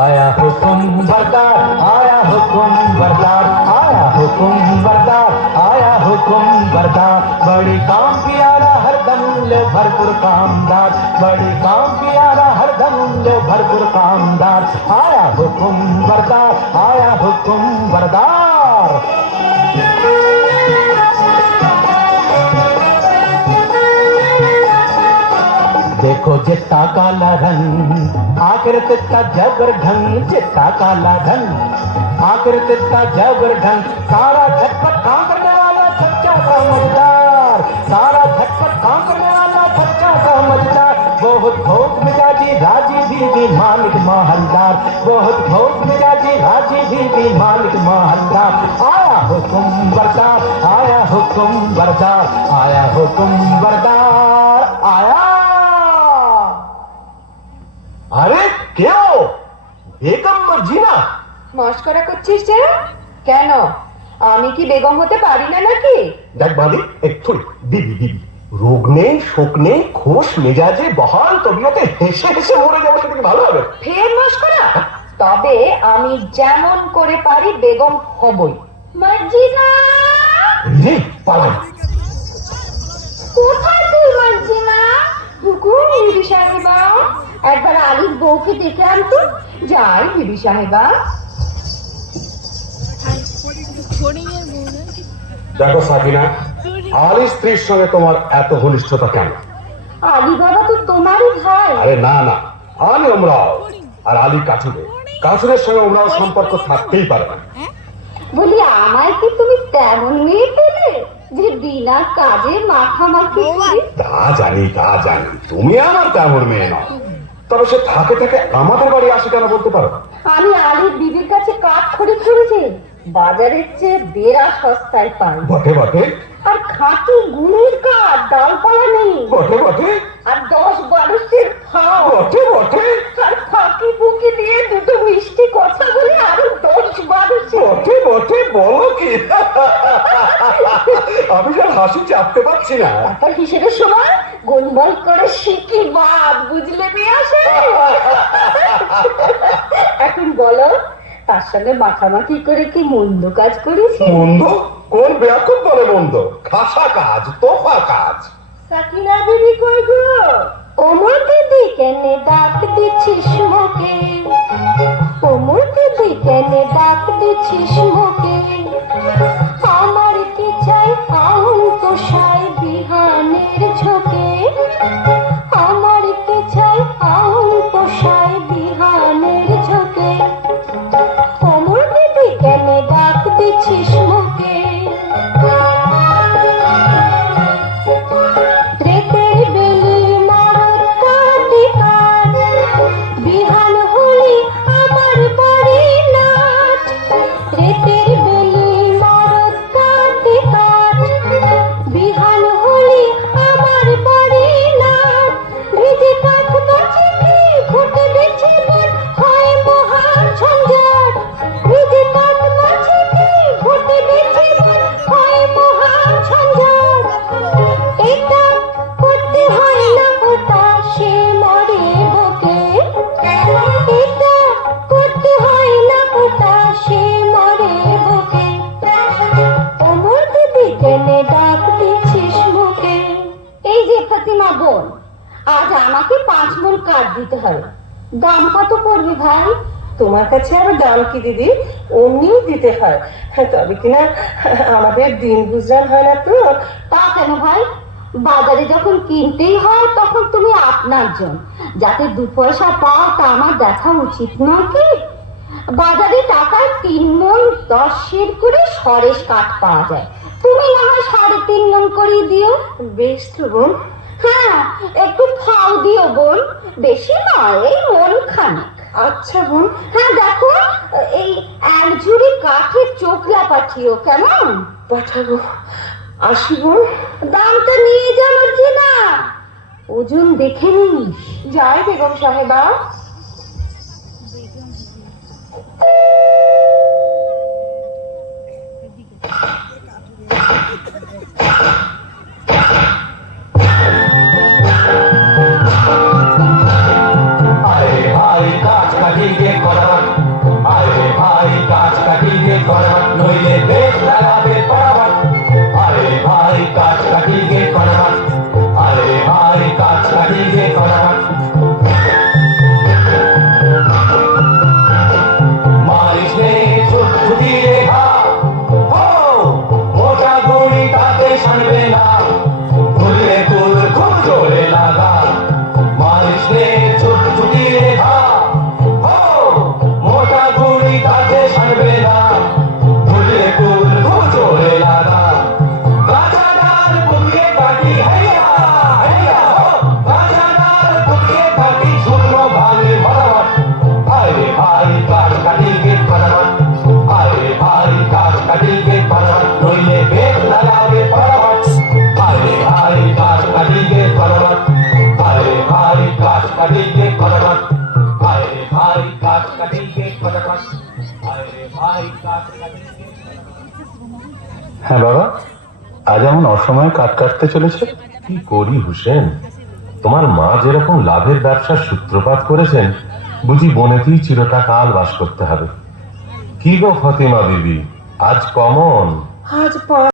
आया हुकुम बरदार आया हुकुम बरदार आया हुकुम बरदार आया हुकुम बरदार बड़ी काम किया हर दम ले भरपूर कामदार। बड़ी काम किया हर दम ले भरपूर कामदार। आया हुकुम बरदार आया हुकुम बरदार चिट्टा काला रंग आकृत का जबर ढंग चिट्टा काला ढंग आकृत का जबर ढंग सारा झटपट काम करने वाला सच्चा समझदार सारा झटपट काम करने वाला सच्चा समझदार बहुत भोग मिजाजी राज़ी भी भी मालिक महलदार बहुत भोग मिजाजी राज़ी भी भी मालिक महलदार आया हुकुम बरदार, आया हुकुम बरदार, आया हुकुम बरदार। বেগম মর্জিনা মস্করা করছিস যে? কেন? আমি কি বেগম হতে পারি না নাকি? দেখ বাদি একটু দিবি দিবি রোগ নেই শোক নেই মেজাজে বহাল তবিয়তে হেসে হেসে মরে যাওয়া সেটা কি ভালো হবে? ফের মস্করা? তবে আমি যেমন করে পারি বেগম হবই। মার্জিনা রে পালাই। কোথায় তুই মার্জিনা একবার আলির বউকে ডেকে আনতো যাই বিবি সাহেবা দেখো সাকিনা আলী স্ত্রীর সঙ্গে তোমার এত ঘনিষ্ঠতা কেন? আলি বাবা তো তোমারই ভাই। আরে না না আলী ওমরাও আর আলী কাছুরে কাছুরের সঙ্গে ওমরাও সম্পর্ক থাকতেই পারে না। বলি আমায় কি তুমি তেমন মেয়ে পেলে যে বিনা কাজে মাখামাখি করি তা জানি তা জানি তুমি আমার তেমন মেয়ে নও। তবে সে থাকে থাকে আমাদের বাড়ি আসে কেন বলতে পারো আমি আলির বিবির কাছে কাঠ খরিদ করেছি বাজারের চেয়ে বেড়া সস্তায় পাই। বটে বটে। আর খাঁটি গুড়ের কাঠ ডালপালা নেই। বটে বটে। আর দশ বারোশের ফাও বটে বটে। আর ফাঁকি ফুকি দিয়ে দুটো মিষ্টি কথা বলে আরও দশ বারোশে বটে বটে বলো কি? আমি আর হাসি চাপতে পারছি না। টাকার হিসেবের সময় গোলমাল করে শিখি বাদ বুঝলে মেয়ে আসে এখন বলো তার সঙ্গে মাখামাখি করে কি মন্দ কাজ করেছি? মন্দ? কোন ব্যাকুল বলে মন্দ? খাসা কাজ তোফা কাজ। সাকিনা বিবি কই গো? ওমাকে দিদি কেনে ডাক দাম কত পড়বে ভাই? তোমার কাছে আবার দাম কি দিদি? অমনিও দিতে হয়। হ্যাঁ, তবে কিনা আমাদের দিন গুজরান হয় না তো। তা কেন ভাই? বাজারে যখন কিনতেই হয় তখন তুমি আপনার জন। যাতে দু পয়সা পাও তা আমার দেখা উচিত নয় কি? বাজারে টাকায় তিন মন দশ করে সরেশ কাঠ পাওয়া যায়। তুমি না হয় সাড়ে তিন মন করে দিও। বেশ তো বোন হ্যাঁ একটু ফাও দিও বোন। বেশি নয় এই মন খানিক। আচ্ছা বোন। হ্যাঁ দেখো এই এক ঝুড়ি কাঠের চোখলা পাঠিও কেমন? পাঠাবো। আসি বোন। দামটা নিয়ে যাও না ওজন দেখে নিস। যাই বেগম সাহেবা। এমন অসময়ে কাট কাটতে চলেছে? কি করি হুসেন? তোমার মা যেরকম লাভের ব্যবসার সূত্রপাত করেছেন, বুঝি বনেতেই চিরটা কাল বাস করতে হবে। কি গো ফতিমা বিবি? আজ কমন? আজ